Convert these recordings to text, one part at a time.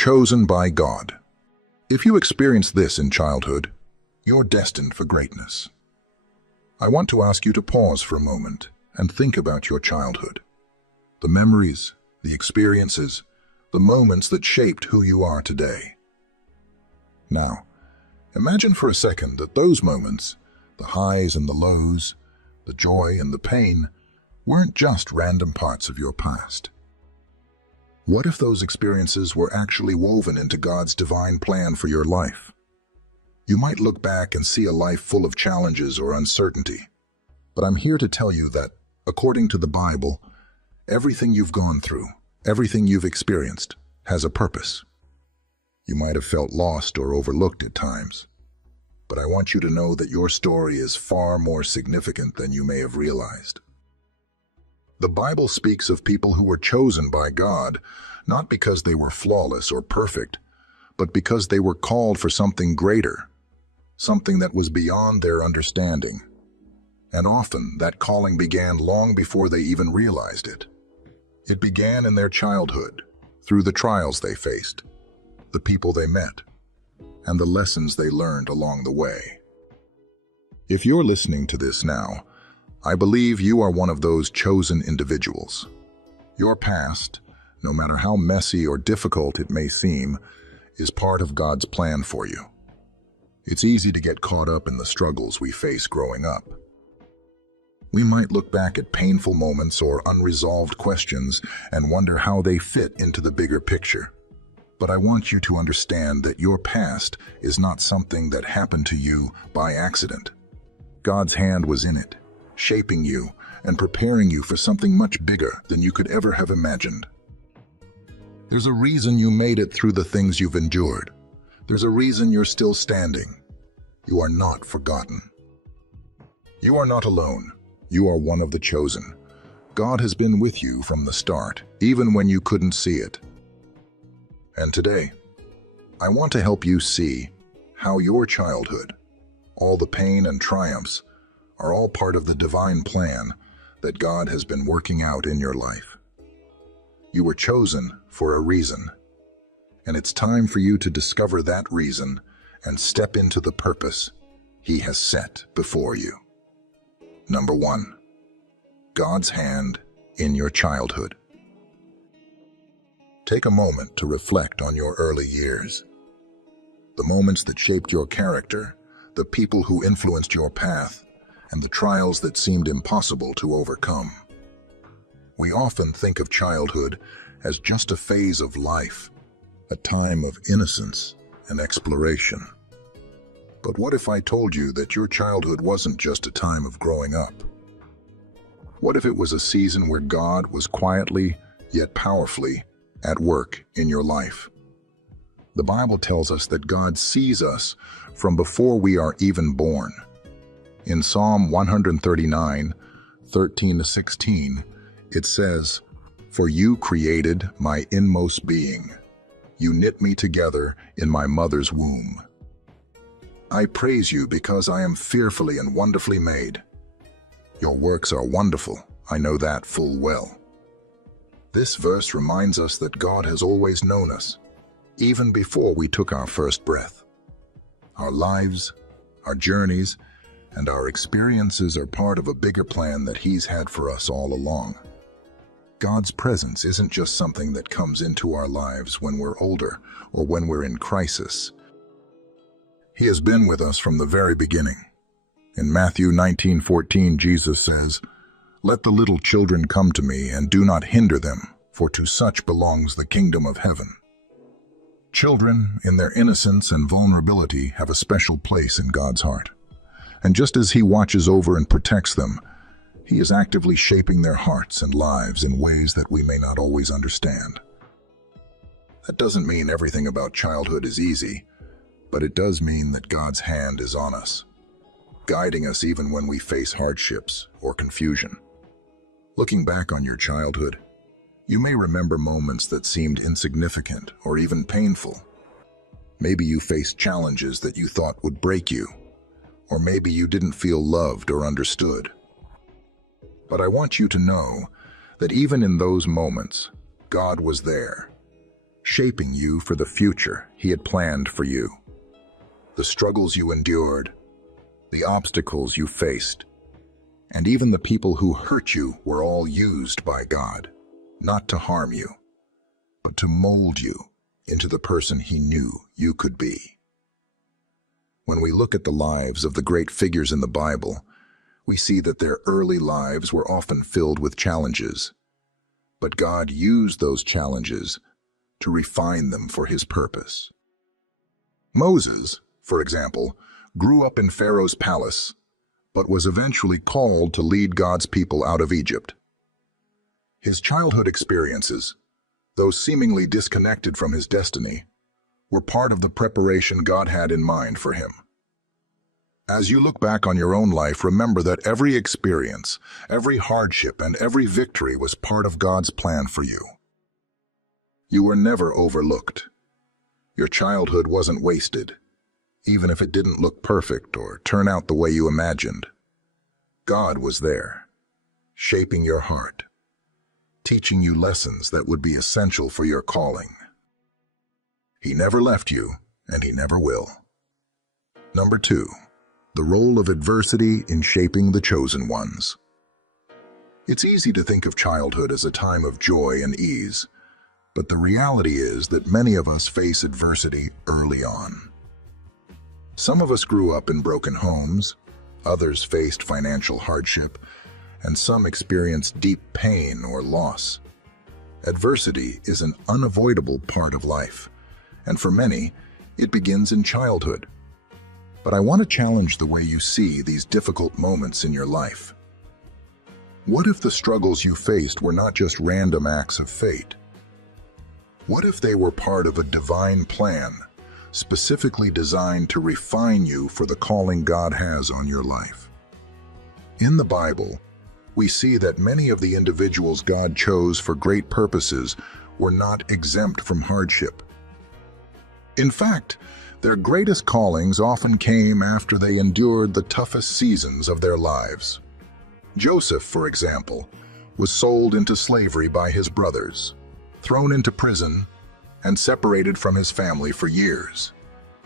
chosen by God. If you experience this in childhood, you're destined for greatness. I want to ask you to pause for a moment and think about your childhood. The memories, the experiences, the moments that shaped who you are today. Now, imagine for a second that those moments, the highs and the lows, the joy and the pain, weren't just random parts of your past. What if those experiences were actually woven into God's divine plan for your life? You might look back and see a life full of challenges or uncertainty, but I'm here to tell you that, according to the Bible, everything you've gone through, everything you've experienced, has a purpose. You might have felt lost or overlooked at times, but I want you to know that your story is far more significant than you may have realized. The Bible speaks of people who were chosen by God, not because they were flawless or perfect, but because they were called for something greater, something that was beyond their understanding. And often that calling began long before they even realized it. It began in their childhood, through the trials they faced, the people they met, and the lessons they learned along the way. If you're listening to this now, I believe you are one of those chosen individuals. Your past, no matter how messy or difficult it may seem, is part of God's plan for you. It's easy to get caught up in the struggles we face growing up. We might look back at painful moments or unresolved questions and wonder how they fit into the bigger picture. But I want you to understand that your past is not something that happened to you by accident. God's hand was in it, shaping you and preparing you for something much bigger than you could ever have imagined. There's a reason you made it through the things you've endured. There's a reason you're still standing. You are not forgotten. You are not alone. You are one of the chosen. God has been with you from the start, even when you couldn't see it. And today, I want to help you see how your childhood, all the pain and triumphs, are all part of the divine plan that God has been working out in your life. You were chosen for a reason, and it's time for you to discover that reason and step into the purpose He has set before you. Number 1, God's hand in your childhood. Take a moment to reflect on your early years. The moments that shaped your character, the people who influenced your path, and the trials that seemed impossible to overcome. We often think of childhood as just a phase of life, a time of innocence and exploration. But what if I told you that your childhood wasn't just a time of growing up? What if it was a season where God was quietly, yet powerfully, at work in your life? The Bible tells us that God sees us from before we are even born. In Psalm 139, 13-16, it says, "For you created my inmost being. You knit me together in my mother's womb. I praise you because I am fearfully and wonderfully made. Your works are wonderful, I know that full well." This verse reminds us that God has always known us, even before we took our first breath. Our lives, our journeys, and our experiences are part of a bigger plan that He's had for us all along. God's presence isn't just something that comes into our lives when we're older or when we're in crisis. He has been with us from the very beginning. In Matthew 19:14, Jesus says, "Let the little children come to me, and do not hinder them, for to such belongs the kingdom of heaven." Children, in their innocence and vulnerability, have a special place in God's heart. And just as He watches over and protects them, He is actively shaping their hearts and lives in ways that we may not always understand. That doesn't mean everything about childhood is easy, but it does mean that God's hand is on us, guiding us even when we face hardships or confusion. Looking back on your childhood, you may remember moments that seemed insignificant or even painful. Maybe you faced challenges that you thought would break you, or maybe you didn't feel loved or understood. But I want you to know that even in those moments, God was there. shaping you for the future He had planned for you. The struggles you endured, the obstacles you faced, and even the people who hurt you were all used by God, not to harm you, but to mold you into the person He knew you could be. When we look at the lives of the great figures in the Bible, we see that their early lives were often filled with challenges, but God used those challenges to refine them for His purpose. Moses, for example, grew up in Pharaoh's palace, but was eventually called to lead God's people out of Egypt. His childhood experiences, though seemingly disconnected from his destiny, were part of the preparation God had in mind for him. As you look back on your own life, remember that every experience, every hardship, and every victory was part of God's plan for you. You were never overlooked. Your childhood wasn't wasted, even if it didn't look perfect or turn out the way you imagined. God was there, shaping your heart, teaching you lessons that would be essential for your calling. He never left you, and He never will. Number 2, the role of adversity in shaping the chosen ones. It's easy to think of childhood as a time of joy and ease, but the reality is that many of us face adversity early on. Some of us grew up in broken homes, others faced financial hardship, and some experienced deep pain or loss. Adversity is an unavoidable part of life, and for many, it begins in childhood. But I want to challenge the way you see these difficult moments in your life. What if the struggles you faced were not just random acts of fate? What if they were part of a divine plan, specifically designed to refine you for the calling God has on your life? In the Bible, we see that many of the individuals God chose for great purposes were not exempt from hardship. In fact, their greatest callings often came after they endured the toughest seasons of their lives. Joseph, for example, was sold into slavery by his brothers, thrown into prison, and separated from his family for years.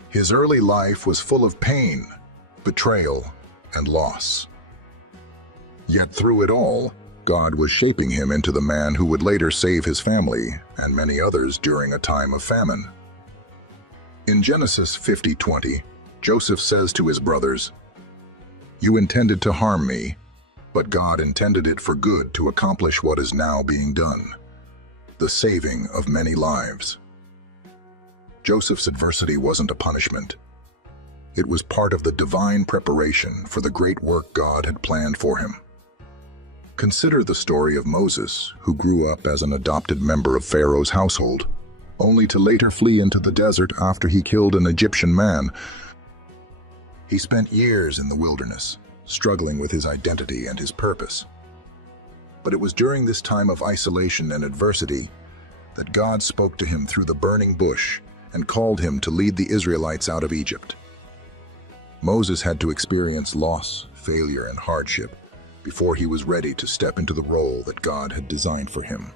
His early life was full of pain, betrayal, and loss. Yet through it all, God was shaping him into the man who would later save his family and many others during a time of famine. In Genesis 50:20, Joseph says to his brothers, "You intended to harm me, but God intended it for good to accomplish what is now being done, the saving of many lives." Joseph's adversity wasn't a punishment. It was part of the divine preparation for the great work God had planned for him. Consider the story of Moses, who grew up as an adopted member of Pharaoh's household, only to later flee into the desert after he killed an Egyptian man. He spent years in the wilderness, struggling with his identity and his purpose. But it was during this time of isolation and adversity that God spoke to him through the burning bush and called him to lead the Israelites out of Egypt. Moses had to experience loss, failure, and hardship before he was ready to step into the role that God had designed for him.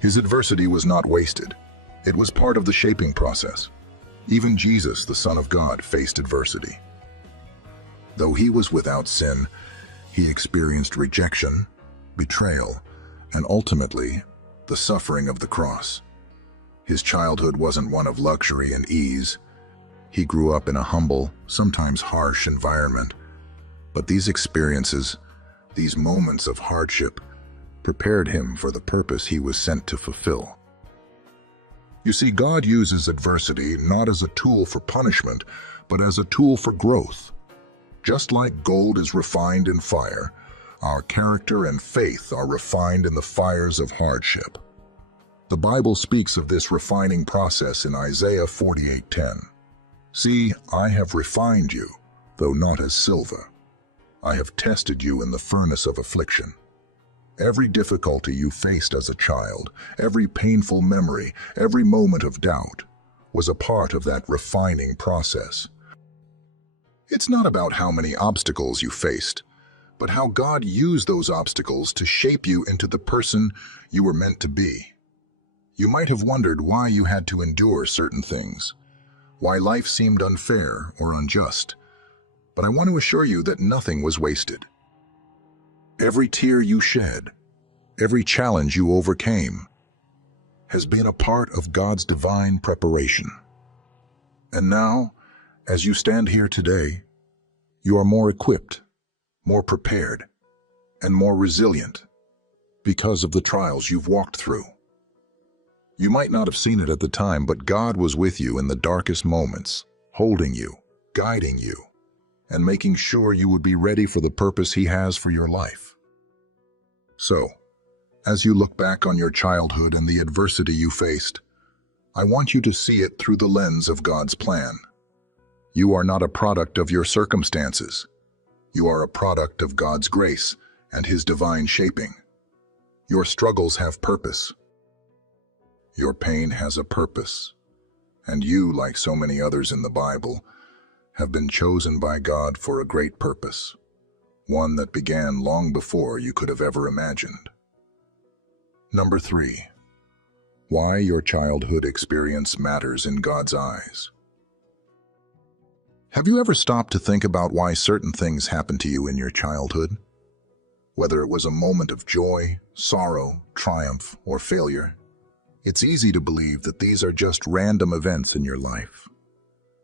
His adversity was not wasted. It was part of the shaping process. Even Jesus, the Son of God, faced adversity. Though he was without sin, he experienced rejection, betrayal, and ultimately, the suffering of the cross. His childhood wasn't one of luxury and ease. He grew up in a humble, sometimes harsh environment. But these experiences, these moments of hardship, prepared him for the purpose he was sent to fulfill. You see, God uses adversity not as a tool for punishment, but as a tool for growth. Just like gold is refined in fire, our character and faith are refined in the fires of hardship. The Bible speaks of this refining process in Isaiah 48:10. "See, I have refined you, though not as silver. I have tested you in the furnace of affliction." Every difficulty you faced as a child, every painful memory, every moment of doubt, was a part of that refining process. It's not about how many obstacles you faced, but how God used those obstacles to shape you into the person you were meant to be. You might have wondered why you had to endure certain things, why life seemed unfair or unjust. But I want to assure you that nothing was wasted. Every tear you shed, every challenge you overcame, has been a part of God's divine preparation. And now, as you stand here today, you are more equipped, more prepared, and more resilient because of the trials you've walked through. You might not have seen it at the time, but God was with you in the darkest moments, holding you, guiding you, and making sure you would be ready for the purpose He has for your life. So, as you look back on your childhood and the adversity you faced, I want you to see it through the lens of God's plan. You are not a product of your circumstances. You are a product of God's grace and His divine shaping. Your struggles have purpose. Your pain has a purpose. And you, like so many others in the Bible, have been chosen by God for a great purpose, one that began long before you could have ever imagined. Number 3. Why your childhood experience matters in God's eyes. Have you ever stopped to think about why certain things happened to you in your childhood? Whether it was a moment of joy, sorrow, triumph, or failure, it's easy to believe that these are just random events in your life.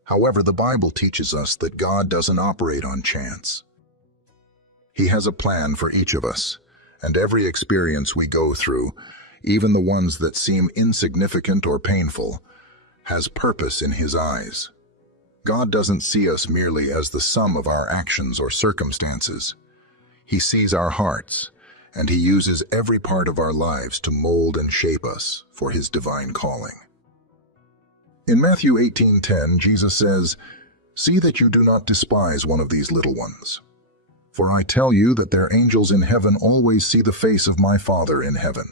However, the Bible teaches us that God doesn't operate on chance. He has a plan for each of us, and every experience we go through, even the ones that seem insignificant or painful, has purpose in His eyes. God doesn't see us merely as the sum of our actions or circumstances. He sees our hearts, and He uses every part of our lives to mold and shape us for His divine calling. In Matthew 18:10, Jesus says, "See that you do not despise one of these little ones. For I tell you that their angels in heaven always see the face of my Father in heaven."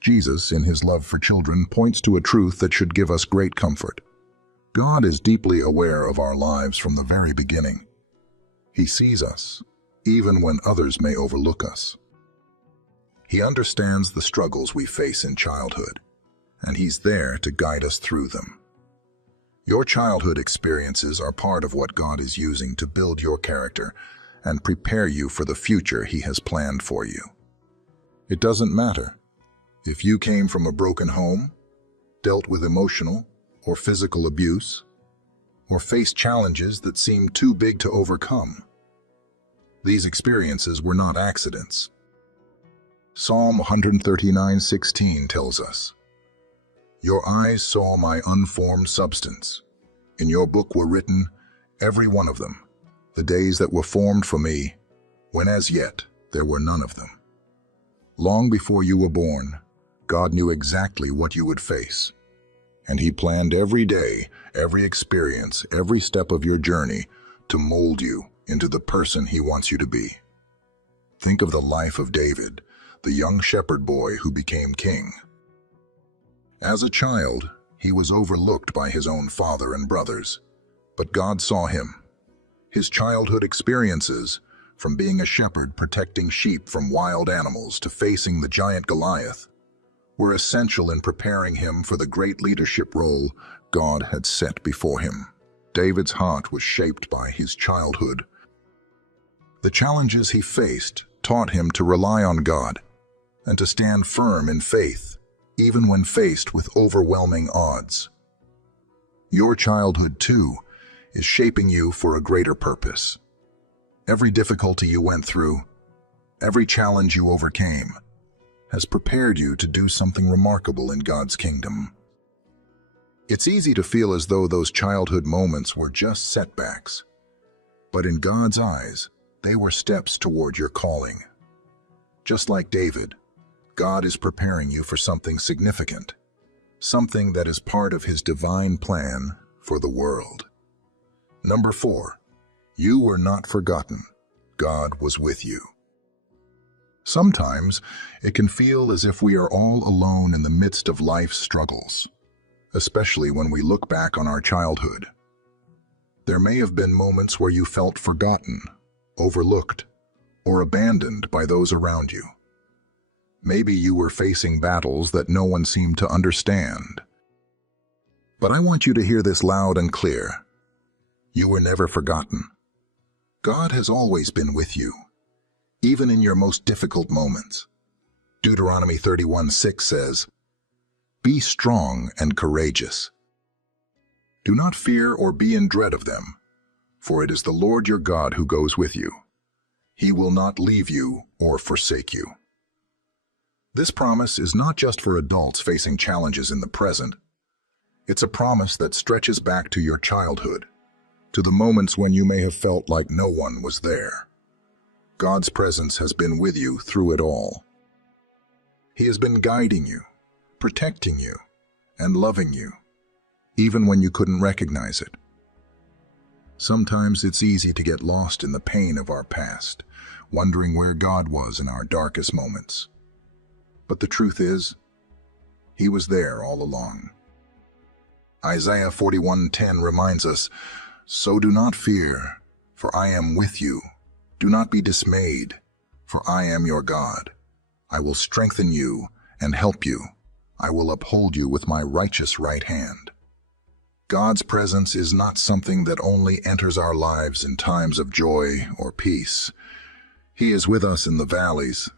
Jesus, in His love for children, points to a truth that should give us great comfort. God is deeply aware of our lives from the very beginning. He sees us, even when others may overlook us. He understands the struggles we face in childhood, and He's there to guide us through them. Your childhood experiences are part of what God is using to build your character and prepare you for the future He has planned for you. It doesn't matter if you came from a broken home, dealt with emotional or physical abuse, or faced challenges that seemed too big to overcome. These experiences were not accidents. Psalm 139:16 tells us, "Your eyes saw my unformed substance. In your book were written, every one of them, the days that were formed for me, when as yet there were none of them." Long before you were born, God knew exactly what you would face, and He planned every day, every experience, every step of your journey to mold you into the person He wants you to be. Think of the life of David, the young shepherd boy who became king. As a child, he was overlooked by his own father and brothers, but God saw him. His childhood experiences, from being a shepherd protecting sheep from wild animals to facing the giant Goliath, were essential in preparing him for the great leadership role God had set before him. David's heart was shaped by his childhood. The challenges he faced taught him to rely on God and to stand firm in faith, even when faced with overwhelming odds. Your childhood, too, is shaping you for a greater purpose. Every difficulty you went through, every challenge you overcame, has prepared you to do something remarkable in God's kingdom. It's easy to feel as though those childhood moments were just setbacks, but in God's eyes, they were steps toward your calling. Just like David, God is preparing you for something significant, something that is part of His divine plan for the world. Number 4, you were not forgotten. God was with you. Sometimes it can feel as if we are all alone in the midst of life's struggles, especially when we look back on our childhood. There may have been moments where you felt forgotten, overlooked, or abandoned by those around you. Maybe you were facing battles that no one seemed to understand. But I want you to hear this loud and clear. You were never forgotten. God has always been with you, even in your most difficult moments. Deuteronomy 31:6 says, "Be strong and courageous. Do not fear or be in dread of them, for it is the Lord your God who goes with you. He will not leave you or forsake you." This promise is not just for adults facing challenges in the present. It's a promise that stretches back to your childhood, to the moments when you may have felt like no one was there. God's presence has been with you through it all. He has been guiding you, protecting you, and loving you, even when you couldn't recognize it. Sometimes it's easy to get lost in the pain of our past, wondering where God was in our darkest moments. But the truth is, He was there all along. Isaiah 41:10 reminds us, "So do not fear, for I am with you. Do not be dismayed, for I am your God. I will strengthen you and help you. I will uphold you with my righteous right hand." God's presence is not something that only enters our lives in times of joy or peace. He is with us in the valleys,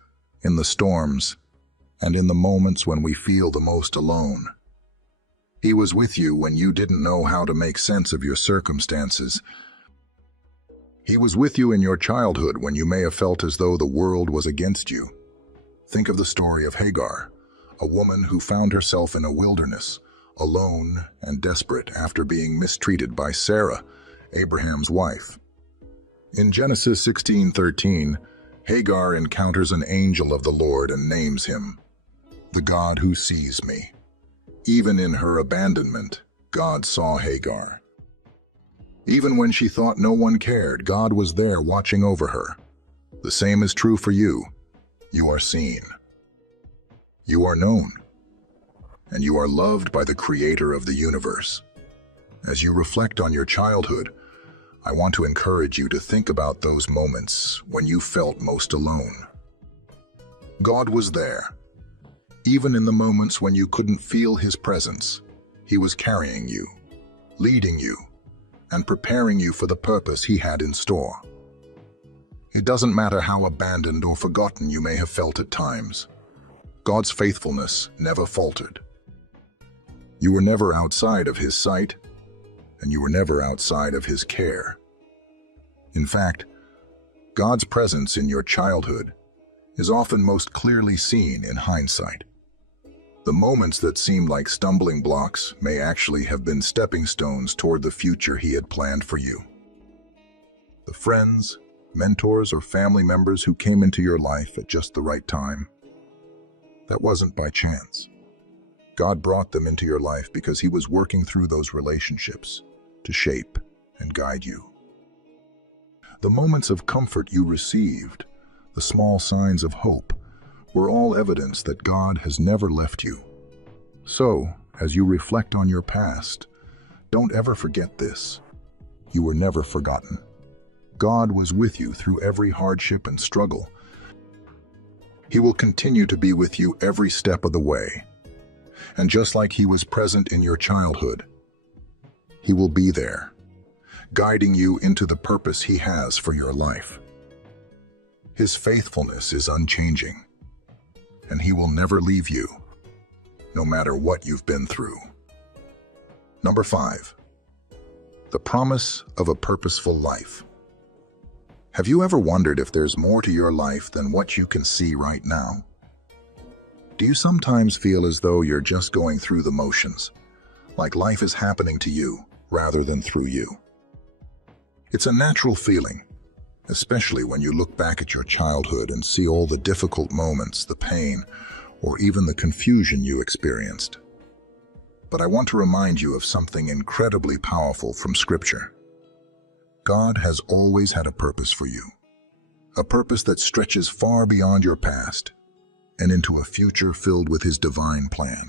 in the storms, and in the moments when we feel the most alone. He was with you when you didn't know how to make sense of your circumstances. He was with you in your childhood when you may have felt as though the world was against you. Think of the story of Hagar, a woman who found herself in a wilderness, alone and desperate after being mistreated by Sarah, Abraham's wife. In Genesis 16:13, Hagar encounters an angel of the Lord and names him, "The God who sees me." Even in her abandonment, God saw Hagar. Even when she thought no one cared, God was there watching over her. The same is true for you. You are seen. You are known. And you are loved by the Creator of the universe. As you reflect on your childhood, I want to encourage you to think about those moments when you felt most alone. God was there. Even in the moments when you couldn't feel His presence, He was carrying you, leading you, and preparing you for the purpose He had in store. It doesn't matter how abandoned or forgotten you may have felt at times. God's faithfulness never faltered. You were never outside of His sight, and you were never outside of His care. In fact, God's presence in your childhood is often most clearly seen in hindsight. The moments that seemed like stumbling blocks may actually have been stepping stones toward the future He had planned for you. The friends, mentors, or family members who came into your life at just the right time, that wasn't by chance. God brought them into your life because He was working through those relationships to shape and guide you. The moments of comfort you received, the small signs of hope, were all evidence that God has never left you. So, as you reflect on your past, don't ever forget this. You were never forgotten. God was with you through every hardship and struggle. He will continue to be with you every step of the way. And just like He was present in your childhood, He will be there, guiding you into the purpose He has for your life. His faithfulness is unchanging, and He will never leave you, no matter what you've been through. Number 5, the promise of a purposeful life. Have you ever wondered if there's more to your life than what you can see right now? Do you sometimes feel as though you're just going through the motions, like life is happening to you rather than through you? It's a natural feeling, especially when you look back at your childhood and see all the difficult moments, the pain, or even the confusion you experienced. But I want to remind you of something incredibly powerful from Scripture. God has always had a purpose for you, a purpose that stretches far beyond your past and into a future filled with His divine plan.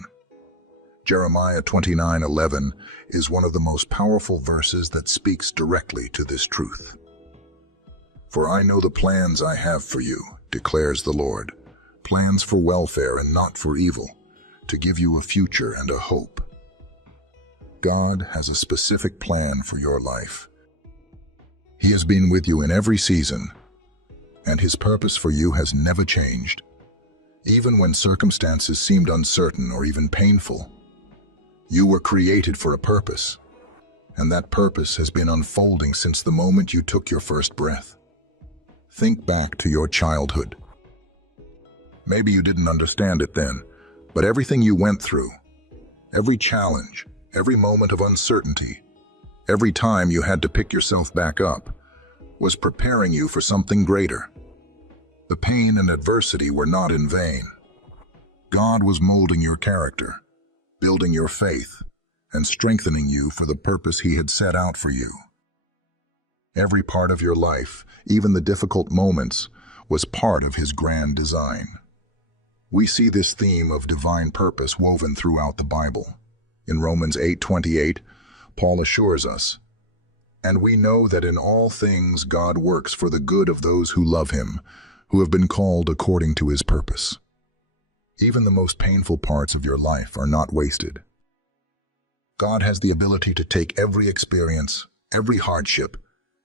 Jeremiah 29:11 is one of the most powerful verses that speaks directly to this truth. "For I know the plans I have for you, declares the Lord, plans for welfare and not for evil, to give you a future and a hope. God has a specific plan for your life. He has been with you in every season, and His purpose for you has never changed. Even when circumstances seemed uncertain or even painful, you were created for a purpose, and that purpose has been unfolding since the moment you took your first breath. Think back to your childhood. Maybe you didn't understand it then, but everything you went through, every challenge, every moment of uncertainty, every time you had to pick yourself back up, was preparing you for something greater. The pain and adversity were not in vain. God was molding your character, building your faith, and strengthening you for the purpose He had set out for you. Every part of your life, even the difficult moments, was part of His grand design. We see this theme of divine purpose woven throughout the Bible. In Romans 8:28, Paul assures us, "And we know that in all things God works for the good of those who love Him, who have been called according to His purpose." Even the most painful parts of your life are not wasted. God has the ability to take every experience, every hardship,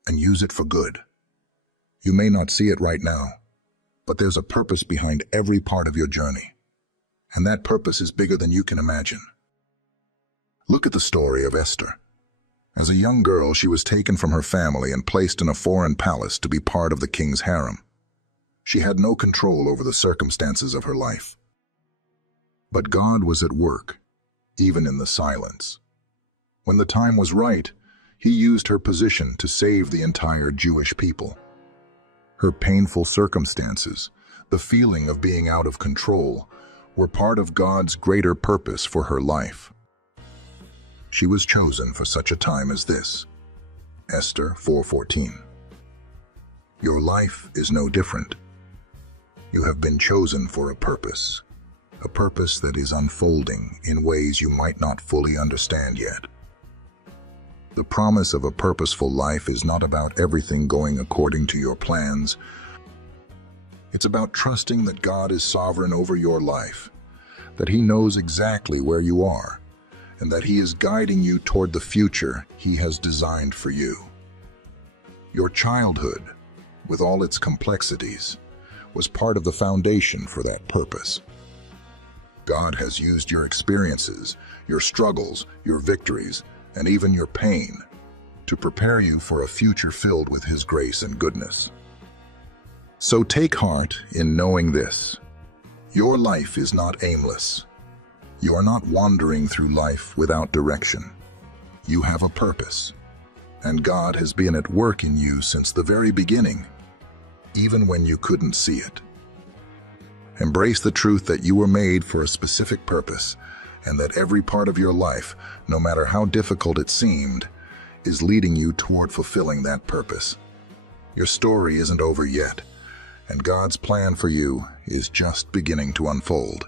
and use it for good. You may not see it right now, but there's a purpose behind every part of your journey, and that purpose is bigger than you can imagine. Look at the story of Esther. As a young girl, she was taken from her family and placed in a foreign palace to be part of the king's harem. She had no control over the circumstances of her life. But God was at work, even in the silence. When the time was right, He used her position to save the entire Jewish people. Her painful circumstances, the feeling of being out of control, were part of God's greater purpose for her life. She was chosen for such a time as this. Esther 4:14. Your life is no different. You have been chosen for a purpose that is unfolding in ways you might not fully understand yet. The promise of a purposeful life is not about everything going according to your plans. It's about trusting that God is sovereign over your life, that He knows exactly where you are, and that He is guiding you toward the future He has designed for you. Your childhood, with all its complexities, was part of the foundation for that purpose. God has used your experiences, your struggles, your victories, and even your pain to prepare you for a future filled with His grace and goodness. So take heart in knowing this. Your life is not aimless. You are not wandering through life without direction. You have a purpose, and God has been at work in you since the very beginning, even when you couldn't see it. Embrace the truth that you were made for a specific purpose, and that every part of your life, no matter how difficult it seemed, is leading you toward fulfilling that purpose. Your story isn't over yet, and God's plan for you is just beginning to unfold.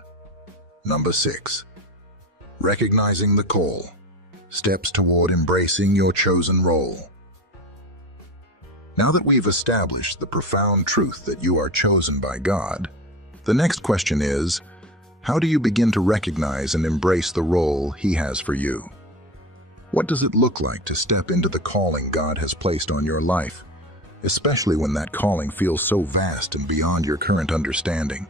Number 6. Recognizing the call. Steps toward embracing your chosen role. Now that we've established the profound truth that you are chosen by God, the next question is, how do you begin to recognize and embrace the role He has for you? What does it look like to step into the calling God has placed on your life, especially when that calling feels so vast and beyond your current understanding?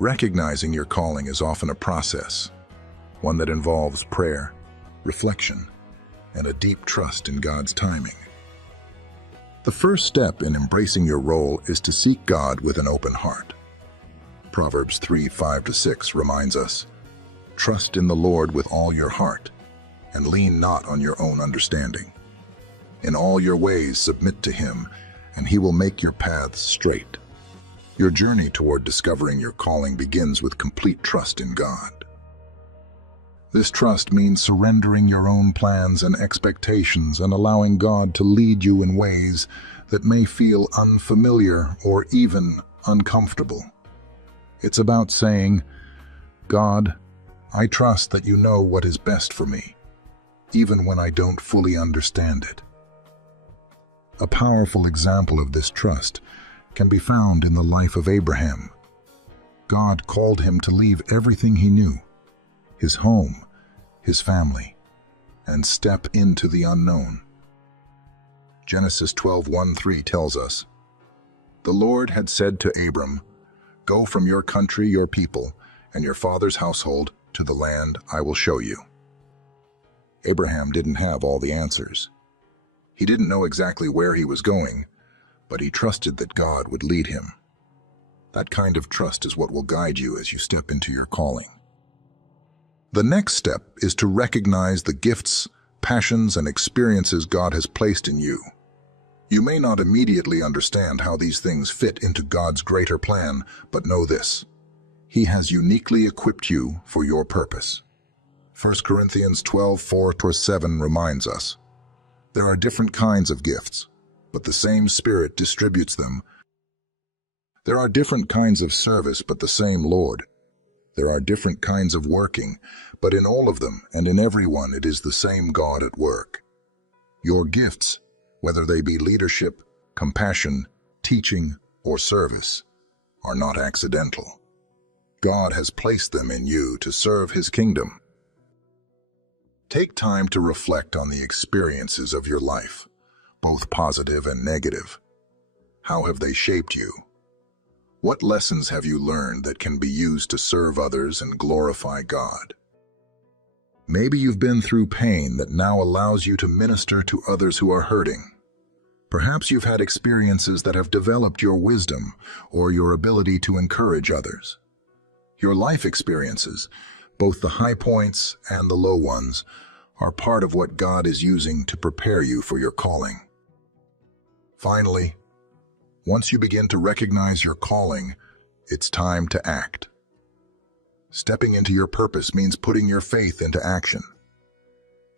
Recognizing your calling is often a process, one that involves prayer, reflection, and a deep trust in God's timing. The first step in embracing your role is to seek God with an open heart. Proverbs 3:5-6 reminds us, "Trust in the Lord with all your heart, and lean not on your own understanding. In all your ways submit to Him, and He will make your paths straight." Your journey toward discovering your calling begins with complete trust in God. This trust means surrendering your own plans and expectations and allowing God to lead you in ways that may feel unfamiliar or even uncomfortable. It's about saying, "God, I trust that you know what is best for me, even when I don't fully understand it." A powerful example of this trust can be found in the life of Abraham. God called him to leave everything he knew, his home, his family, and step into the unknown. Genesis 12:1-3 tells us, "The Lord had said to Abram, 'Go from your country, your people, and your father's household to the land I will show you.'" Abraham didn't have all the answers. He didn't know exactly where he was going, but he trusted that God would lead him. That kind of trust is what will guide you as you step into your calling. The next step is to recognize the gifts, passions, and experiences God has placed in you. You may not immediately understand how these things fit into God's greater plan, but know this: He has uniquely equipped you for your purpose. 1 Corinthians 12:4-7 reminds us, "There are different kinds of gifts, but the same Spirit distributes them. There are different kinds of service, but the same Lord. There are different kinds of working, but in all of them and in every one it is the same God at work." Your gifts, whether they be leadership, compassion, teaching, or service, are not accidental. God has placed them in you to serve His kingdom. Take time to reflect on the experiences of your life, both positive and negative. How have they shaped you? What lessons have you learned that can be used to serve others and glorify God? Maybe you've been through pain that now allows you to minister to others who are hurting. Perhaps you've had experiences that have developed your wisdom or your ability to encourage others. Your life experiences, both the high points and the low ones, are part of what God is using to prepare you for your calling. Finally, once you begin to recognize your calling, it's time to act. Stepping into your purpose means putting your faith into action.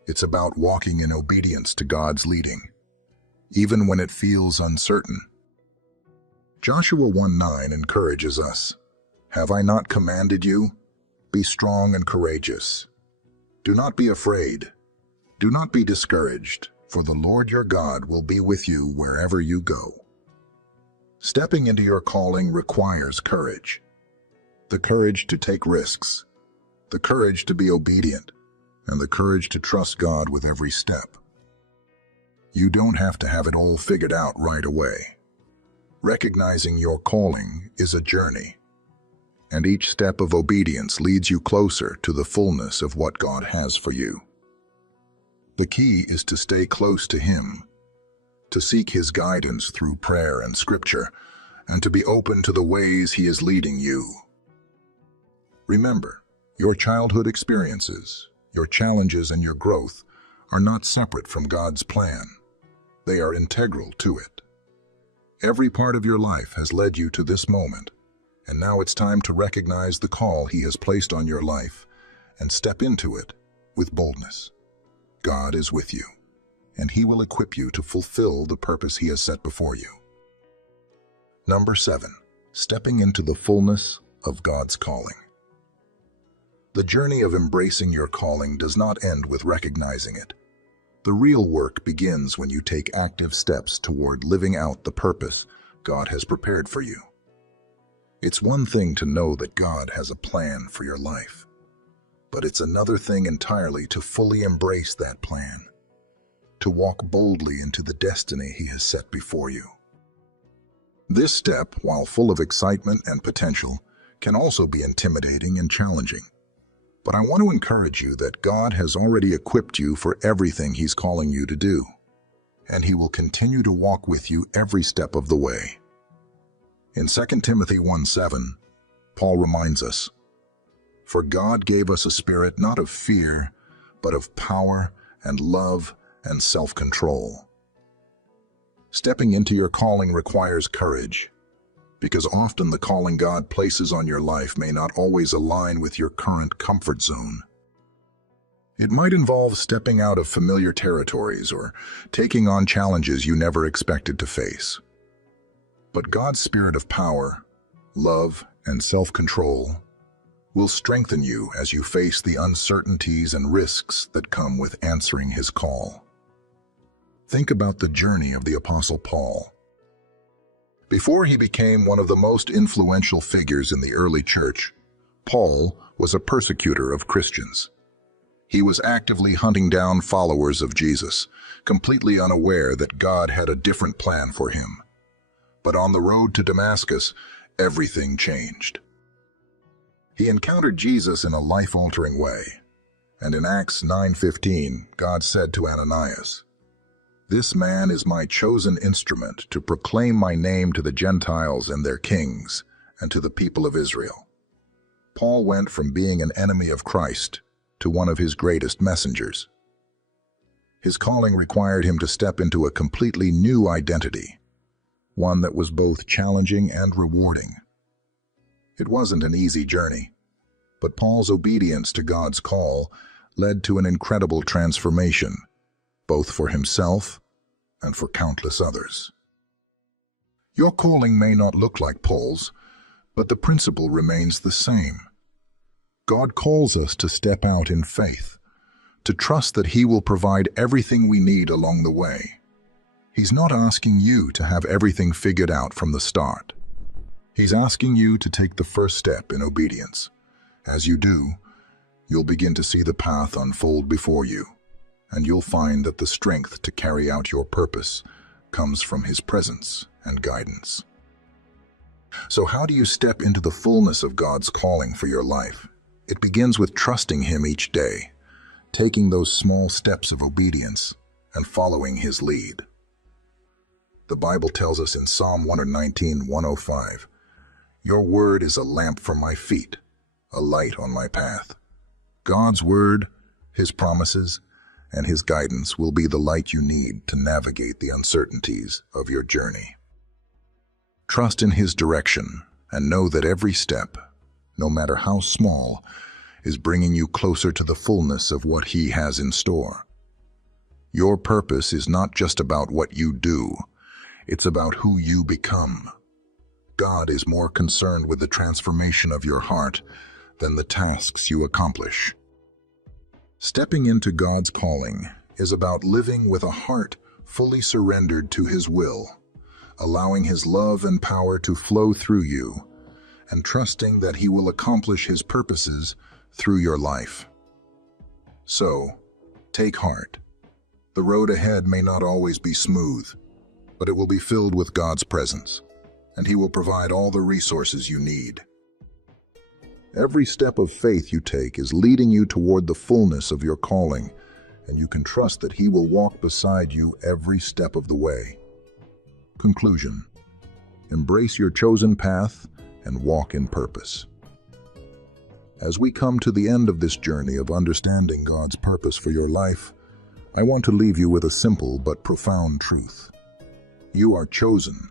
It's about walking in obedience to God's leading, even when it feels uncertain. Joshua 1:9 encourages us, "Have I not commanded you? Be strong and courageous. Do not be afraid. Do not be discouraged, for the Lord your God will be with you wherever you go." Stepping into your calling requires courage. The courage to take risks, the courage to be obedient, and the courage to trust God with every step. You don't have to have it all figured out right away. Recognizing your calling is a journey, and each step of obedience leads you closer to the fullness of what God has for you. The key is to stay close to Him, to seek His guidance through prayer and Scripture, and to be open to the ways He is leading you. Remember, your childhood experiences, your challenges, and your growth are not separate from God's plan. They are integral to it. Every part of your life has led you to this moment, and now it's time to recognize the call He has placed on your life and step into it with boldness. God is with you, and He will equip you to fulfill the purpose He has set before you. Number 7, stepping into the fullness of God's calling. The journey of embracing your calling does not end with recognizing it. The real work begins when you take active steps toward living out the purpose God has prepared for you. It's one thing to know that God has a plan for your life, but it's another thing entirely to fully embrace that plan, to walk boldly into the destiny He has set before you. This step, while full of excitement and potential, can also be intimidating and challenging. But I want to encourage you that God has already equipped you for everything He's calling you to do, and He will continue to walk with you every step of the way. In 2 Timothy 1:7, Paul reminds us, "For God gave us a spirit not of fear, but of power and love and self-control." Stepping into your calling requires courage, because often the calling God places on your life may not always align with your current comfort zone. It might involve stepping out of familiar territories or taking on challenges you never expected to face. But God's spirit of power, love, and self-control will strengthen you as you face the uncertainties and risks that come with answering His call. Think about the journey of the Apostle Paul. Before he became one of the most influential figures in the early church, Paul was a persecutor of Christians. He was actively hunting down followers of Jesus, completely unaware that God had a different plan for him. But on the road to Damascus, everything changed. He encountered Jesus in a life-altering way, and in Acts 9:15, God said to Ananias, "This man is my chosen instrument to proclaim my name to the Gentiles and their kings, and to the people of Israel." Paul went from being an enemy of Christ to one of his greatest messengers. His calling required him to step into a completely new identity, one that was both challenging and rewarding. It wasn't an easy journey, but Paul's obedience to God's call led to an incredible transformation, both for himself and for countless others. Your calling may not look like Paul's, but the principle remains the same. God calls us to step out in faith, to trust that He will provide everything we need along the way. He's not asking you to have everything figured out from the start. He's asking you to take the first step in obedience. As you do, you'll begin to see the path unfold before you, and you'll find that the strength to carry out your purpose comes from His presence and guidance. So how do you step into the fullness of God's calling for your life? It begins with trusting Him each day, taking those small steps of obedience and following His lead. The Bible tells us in Psalm 119:105, "Your word is a lamp for my feet, a light on my path." God's word, His promises, and His guidance will be the light you need to navigate the uncertainties of your journey. Trust in His direction and know that every step, no matter how small, is bringing you closer to the fullness of what He has in store. Your purpose is not just about what you do, it's about who you become. God is more concerned with the transformation of your heart than the tasks you accomplish. Stepping into God's calling is about living with a heart fully surrendered to His will, allowing His love and power to flow through you, and trusting that He will accomplish His purposes through your life. So, take heart. The road ahead may not always be smooth, but it will be filled with God's presence, and He will provide all the resources you need. Every step of faith you take is leading you toward the fullness of your calling, and you can trust that He will walk beside you every step of the way. Conclusion: embrace your chosen path and walk in purpose. As we come to the end of this journey of understanding God's purpose for your life, I want to leave you with a simple but profound truth. You are chosen.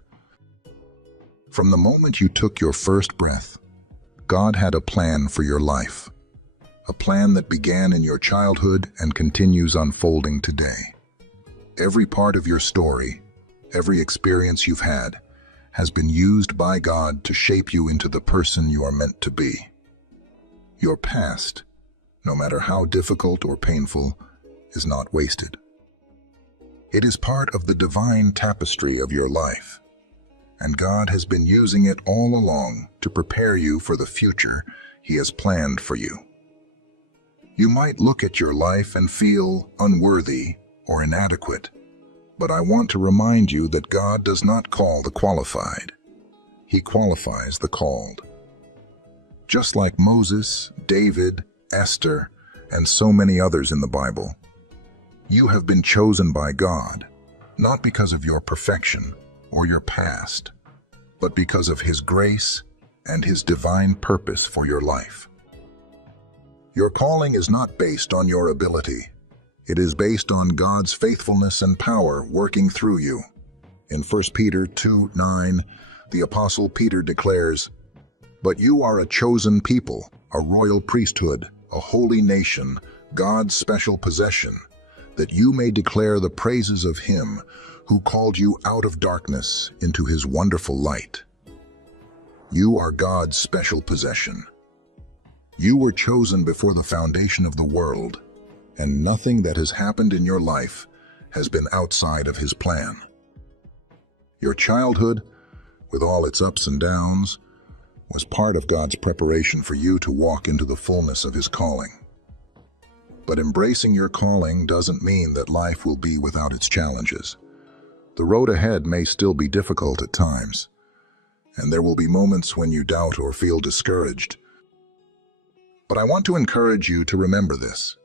From the moment you took your first breath, God had a plan for your life, a plan that began in your childhood and continues unfolding today. Every part of your story, every experience you've had, has been used by God to shape you into the person you are meant to be. Your past, no matter how difficult or painful, is not wasted. It is part of the divine tapestry of your life, and God has been using it all along to prepare you for the future He has planned for you. You might look at your life and feel unworthy or inadequate, but I want to remind you that God does not call the qualified. He qualifies the called. Just like Moses, David, Esther, and so many others in the Bible, you have been chosen by God, not because of your perfection or your past, but because of His grace and His divine purpose for your life. Your calling is not based on your ability. It is based on God's faithfulness and power working through you. In 1 Peter 2:9, the Apostle Peter declares, "But you are a chosen people, a royal priesthood, a holy nation, God's special possession, that you may declare the praises of Him who called you out of darkness into His wonderful light." You are God's special possession. You were chosen before the foundation of the world, and nothing that has happened in your life has been outside of His plan. Your childhood, with all its ups and downs, was part of God's preparation for you to walk into the fullness of His calling. But embracing your calling doesn't mean that life will be without its challenges. The road ahead may still be difficult at times, and there will be moments when you doubt or feel discouraged. But I want to encourage you to remember this.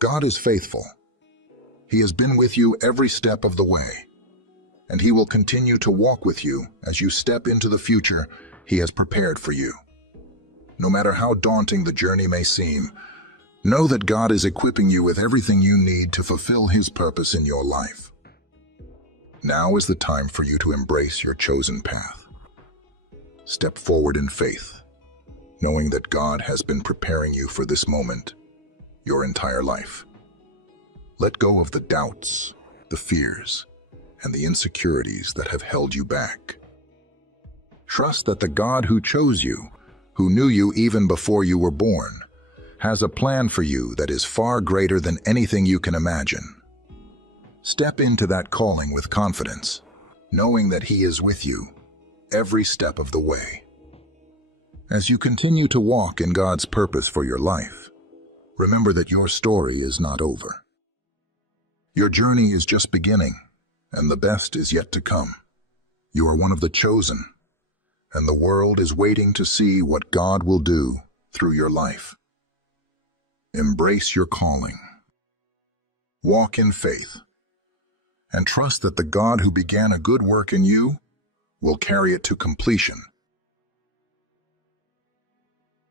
God is faithful. He has been with you every step of the way, and He will continue to walk with you as you step into the future He has prepared for you. No matter how daunting the journey may seem, know that God is equipping you with everything you need to fulfill His purpose in your life. Now is the time for you to embrace your chosen path. Step forward in faith, knowing that God has been preparing you for this moment your entire life. Let go of the doubts, the fears, and the insecurities that have held you back. Trust that the God who chose you, who knew you even before you were born, has a plan for you that is far greater than anything you can imagine. Step into that calling with confidence, knowing that He is with you every step of the way. As you continue to walk in God's purpose for your life, remember that your story is not over. Your journey is just beginning, and the best is yet to come. You are one of the chosen, and the world is waiting to see what God will do through your life. Embrace your calling. Walk in faith, and trust that the God who began a good work in you will carry it to completion